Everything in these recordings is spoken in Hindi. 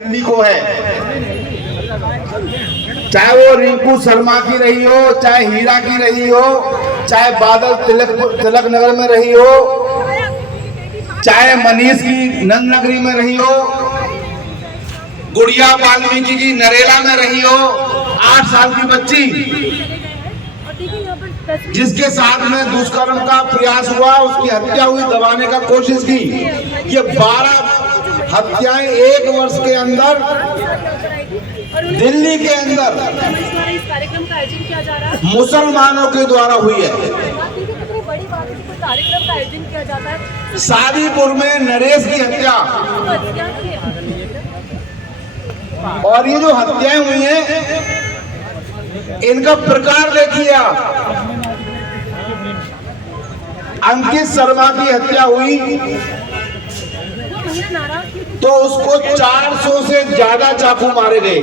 दिल्ली को है, चाहे वो रिंकू शर्मा की रही हो, चाहे हीरा की रही हो, चाहे बादल तिलक नगर में रही हो, चाहे मनीष की नंद नगरी में रही हो, गुड़िया वाल्मीकि की नरेला में रही हो, 8 साल की बच्ची जिसके साथ में दुष्कर्म का प्रयास हुआ, उसकी हत्या हुई, दबाने का कोशिश की। ये 12 हत्याएं 1 वर्ष के अंदर दिल्ली के अंदर मुसलमानों के द्वारा हुई है। शादीपुर में नरेश की हत्या, और ये जो हत्याएं हुई हैं इनका प्रकार देखिए आप। अंकित शर्मा की हत्या हुई तो उसको 400 से ज्यादा चाकू मारे गए।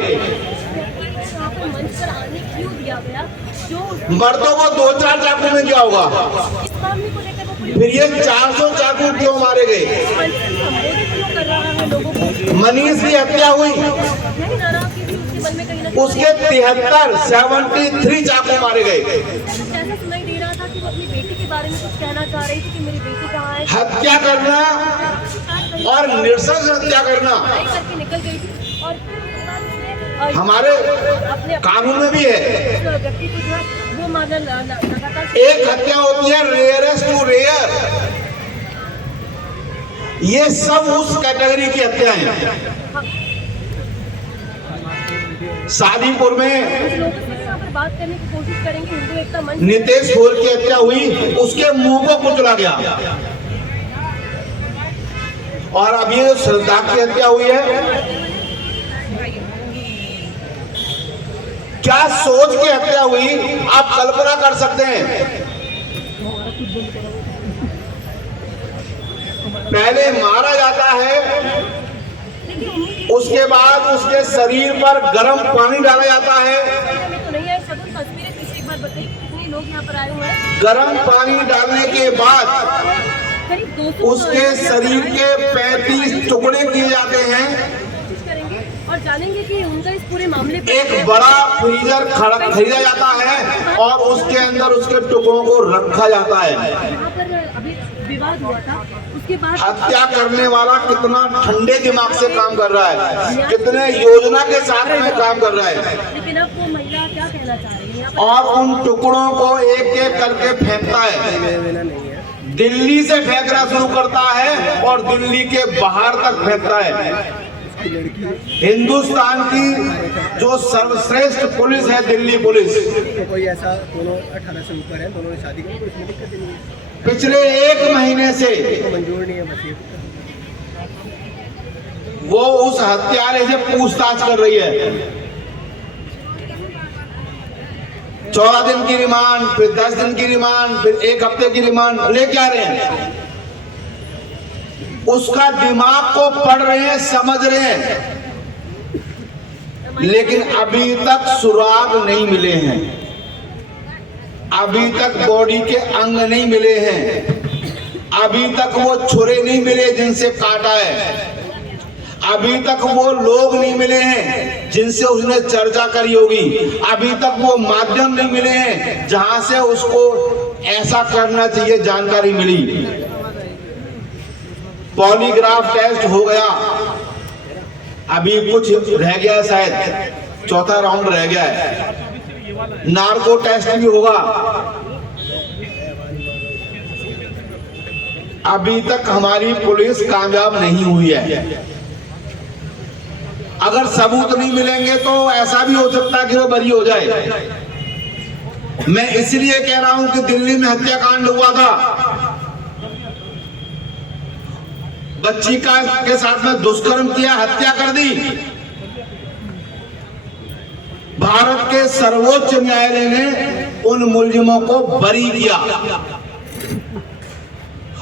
मर्दों को 2-4 चाकू में क्या होगा, फिर ये 400 चाकू क्यों मारे गए? मनीष की हत्या हुई, उसके 73 चाकू मारे गए। हत्या करना और नृशंस हत्या करना हमारे कानून में भी है। एक हत्या होती है रेयरेस्ट टू रेयर, ये सब उस कैटेगरी की हत्या है। शादीपुर में बात करने की कोशिश करेंगे, हिंदू एकता मंच नितेश फोर की हत्या हुई, उसके मुंह को कुचला गया। और अब ये श्रद्धा की हत्या हुई है, क्या सोच की हत्या हुई, आप कल्पना कर सकते हैं। पहले मारा जाता है, उसके बाद उसके शरीर पर गर्म पानी डाला जाता है। गर्म पानी डालने के बाद उसके शरीर के 35 टुकड़े किए जाते हैं। और जानेंगे कि उनका इस पूरे मामले पर एक बड़ा फ्रीजर खरीदा जाता है और उसके अंदर उसके टुकड़ों को रखा जाता है। यहाँ पर अभी विवाद हुआ था, उसके बाद हत्या करने वाला कितना ठंडे दिमाग से काम कर रहा है, कितने योजना के साथ में काम कर रहा है। लेकिन अब वो महिला क्या कहना चाह रही है और उन टुकड़ों को एक एक करके फेंकता है। दिल्ली से फेंकना शुरू करता है और दिल्ली के बाहर तक फेंकता है। हिंदुस्तान की जो सर्वश्रेष्ठ पुलिस है दिल्ली पुलिस, कोई ऐसा दोनों 18 से ऊपर है, दोनों ने शादी की, तो इसमें दिक्कत नहीं है। पिछले 1 महीने से मंजूर नहीं है, बस ये वो उस हत्यारे से पूछताछ कर रही है। 14 दिन की रिमांड, फिर 10 दिन की रिमांड, फिर 1 हफ्ते की रिमांड लेके आ रहे हैं। उसका दिमाग को पढ़ रहे हैं, समझ रहे हैं, लेकिन अभी तक सुराग नहीं मिले हैं, अभी तक बॉडी के अंग नहीं मिले हैं, अभी तक वो छुरे नहीं मिले जिनसे काटा है, अभी तक वो लोग नहीं मिले हैं जिनसे उसने चर्चा करी होगी, अभी तक वो माध्यम नहीं मिले हैं जहां से उसको ऐसा करना चाहिए जानकारी मिली। पॉलीग्राफ टेस्ट हो गया, अभी कुछ रह गया है, शायद 4था राउंड रह गया है। नार्को टेस्ट भी होगा। अभी तक हमारी पुलिस कामयाब नहीं हुई है। अगर सबूत नहीं मिलेंगे तो ऐसा भी हो सकता है कि वो बरी हो जाए। मैं इसलिए कह रहा हूं कि दिल्ली में हत्याकांड हुआ था, बच्ची के साथ में दुष्कर्म किया, हत्या कर दी। भारत के सर्वोच्च न्यायालय ने उन मुलजिमों को बरी किया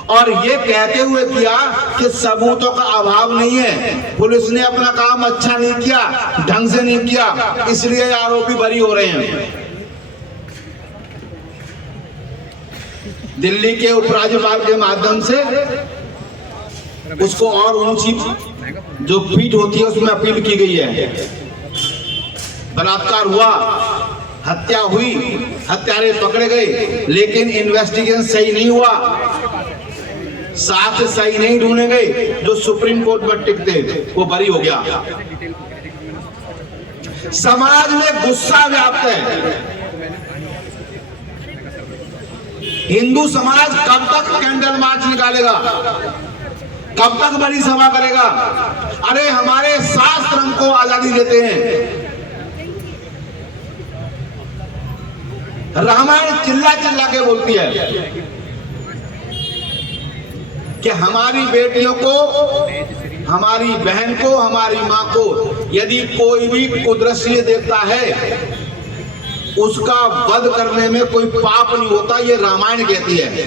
और ये कहते हुए किया कि सबूतों का अभाव नहीं है, पुलिस ने अपना काम अच्छा नहीं किया, ढंग से नहीं किया, इसलिए आरोपी बरी हो रहे हैं। दिल्ली के उपराज्यपाल के माध्यम से उसको और ऊंची जो पीठ होती है उसमें अपील की गई है। बलात्कार हुआ, हत्या हुई, हत्यारे पकड़े गए, लेकिन इन्वेस्टिगेशन सही नहीं हुआ, साक्ष्य सही नहीं ढूंढे गए, जो सुप्रीम कोर्ट में टिकते वो बरी हो गया। समाज में गुस्सा व्याप्त है। हिंदू समाज कब तक कैंडल मार्च निकालेगा, कब तक बड़ी सभा करेगा? अरे हमारे शास्त्र हमको आजादी देते हैं। रामायण चिल्ला चिल्ला के बोलती है कि हमारी बेटियों को, हमारी बहन को, हमारी मां को यदि कोई भी कुदृष्टि देखता है उसका वध करने में कोई पाप नहीं होता, ये रामायण कहती है।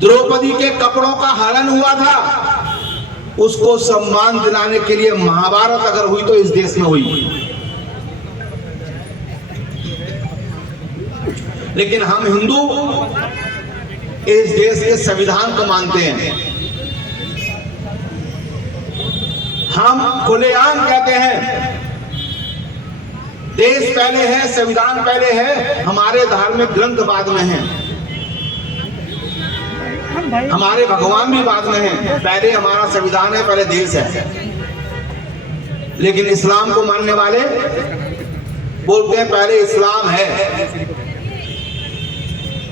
द्रौपदी के कपड़ों का हरण हुआ था, उसको सम्मान दिलाने के लिए महाभारत अगर हुई तो इस देश में हुई। लेकिन हम हिंदू इस देश के संविधान को मानते हैं। हम खुलेआम कहते हैं देश पहले है, संविधान पहले है, हमारे धार्मिक ग्रंथ बाद में हैं, हमारे भगवान भी बाद में हैं, पहले हमारा संविधान है, पहले देश है। लेकिन इस्लाम को मानने वाले बोलते हैं पहले इस्लाम है,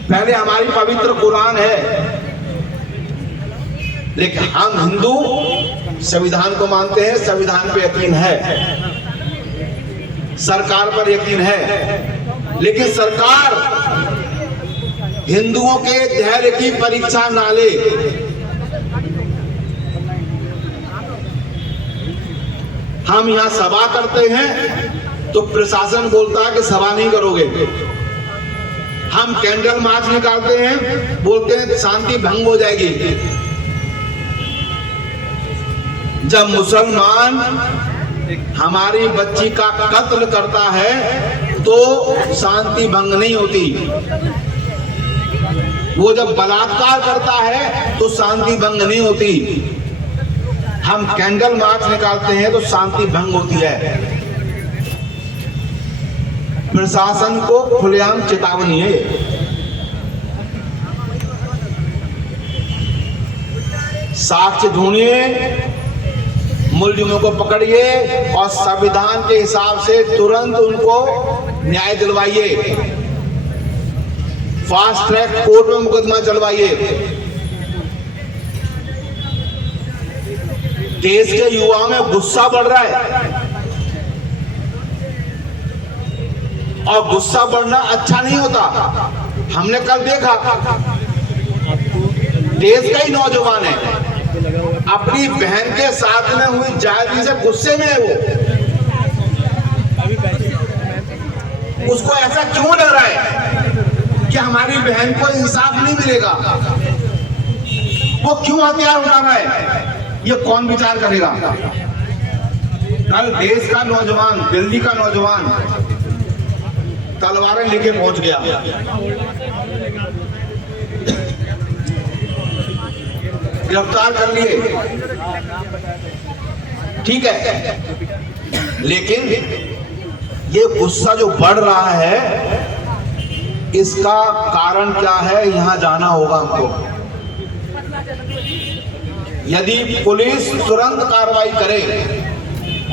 पहले हमारी पवित्र कुरान है। लेकिन हम हिंदू संविधान को मानते हैं, संविधान पे यकीन है, सरकार पर यकीन है। लेकिन सरकार हिंदुओं के धैर्य की परीक्षा ना ले। हम यहां सभा करते हैं तो प्रशासन बोलता है कि सभा नहीं करोगे। हम कैंडल मार्च निकालते हैं, बोलते हैं शांति भंग हो जाएगी। जब मुसलमान हमारी बच्ची का कत्ल करता है तो शांति भंग नहीं होती, वो जब बलात्कार करता है तो शांति भंग नहीं होती। हम कैंडल मार्च निकालते हैं तो शांति भंग होती है। प्रशासन को खुलेआम चेतावनी है। साक्ष्य ढूंढिए, मुलजिमों को पकड़िए और संविधान के हिसाब से तुरंत उनको न्याय दिलवाइए। फास्ट ट्रैक कोर्ट में मुकदमा चलवाइए। देश के युवाओं में गुस्सा बढ़ रहा है और गुस्सा बढ़ना अच्छा नहीं होता। हमने कल देखा देश का ही नौजवान है, अपनी बहन के साथ में हुई जायजी से गुस्से में है वो। उसको ऐसा क्यों लग रहा है कि हमारी बहन को इंसाफ नहीं मिलेगा? वो क्यों हथियार उठा रहा है? ये कौन विचार करेगा? कल देश का नौजवान, दिल्ली का नौजवान तलवारें लेके पहुंच गया। गिरफ्तार कर लिए, ठीक है, लेकिन ये गुस्सा जो बढ़ रहा है इसका कारण क्या है, यहां जाना होगा हमको। यदि पुलिस तुरंत कार्रवाई करे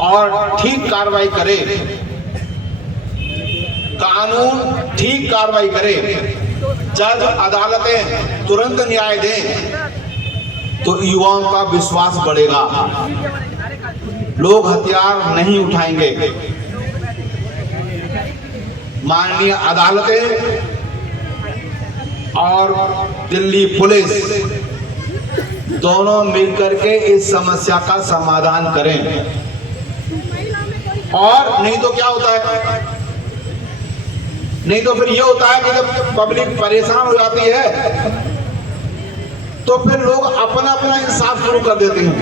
और ठीक कार्रवाई करे, कानून ठीक कार्रवाई करे, जज अदालतें तुरंत न्याय दें, तो युवाओं का विश्वास बढ़ेगा, लोग हथियार नहीं उठाएंगे। माननीय अदालतें और दिल्ली पुलिस दोनों मिलकर के इस समस्या का समाधान करें। और नहीं तो क्या होता है, नहीं तो फिर ये होता है कि जब पब्लिक परेशान हो जाती है तो फिर लोग अपना अपना इंसाफ शुरू कर देते हैं,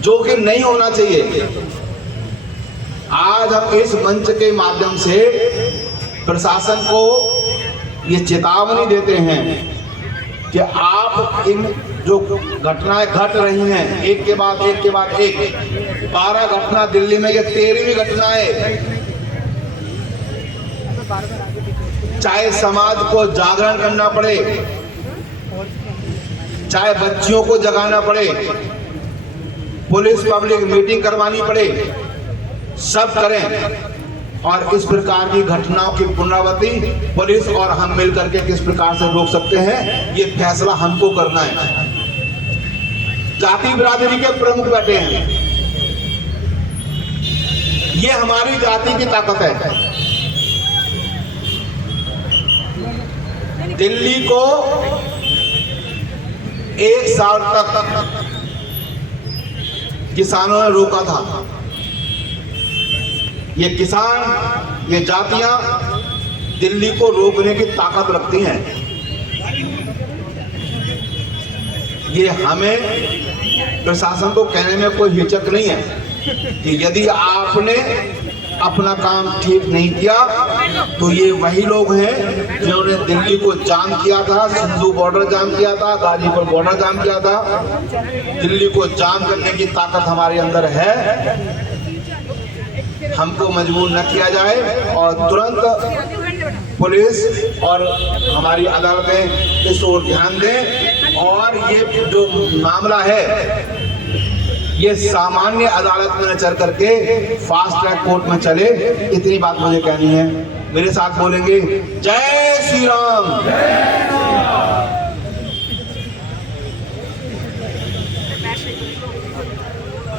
जो कि नहीं होना चाहिए। आज हम इस मंच के माध्यम से प्रशासन को ये चेतावनी देते हैं कि आप इन जो घटनाएं घट रही हैं एक के बाद एक के बाद एक, 12 घटना दिल्ली में, ये 13वीं घटना है। चाहे समाज को जागरण करना पड़े, चाहे बच्चियों को जगाना पड़े, पुलिस पब्लिक मीटिंग करवानी पड़े, सब करें। और इस प्रकार की घटनाओं की पुनरावृत्ति पुलिस और हम मिलकर के किस प्रकार से रोक सकते हैं, ये फैसला हमको करना है। जाति बिरादरी के प्रमुख बैठे हैं, ये हमारी जाति की ताकत है। दिल्ली को 1 साल तक किसानों ने रोका था। ये किसान, ये जातियां दिल्ली को रोकने की ताकत रखती हैं। ये हमें प्रशासन को कहने में कोई हिचक नहीं है कि यदि आपने अपना काम ठीक नहीं किया तो ये वही लोग हैं जिन्होंने दिल्ली को जाम किया था, सिंधु बॉर्डर जाम किया था, गाजीपुर बॉर्डर जाम किया था। दिल्ली को जाम करने की ताकत हमारे अंदर है। हमको मजबूर न किया जाए और तुरंत पुलिस और हमारी अदालतें इस ओर ध्यान दें और ये जो मामला है ये सामान्य अदालत में न चल करके फास्ट ट्रैक कोर्ट में चले। इतनी बात मुझे कहनी है। मेरे साथ बोलेंगे जय श्री राम।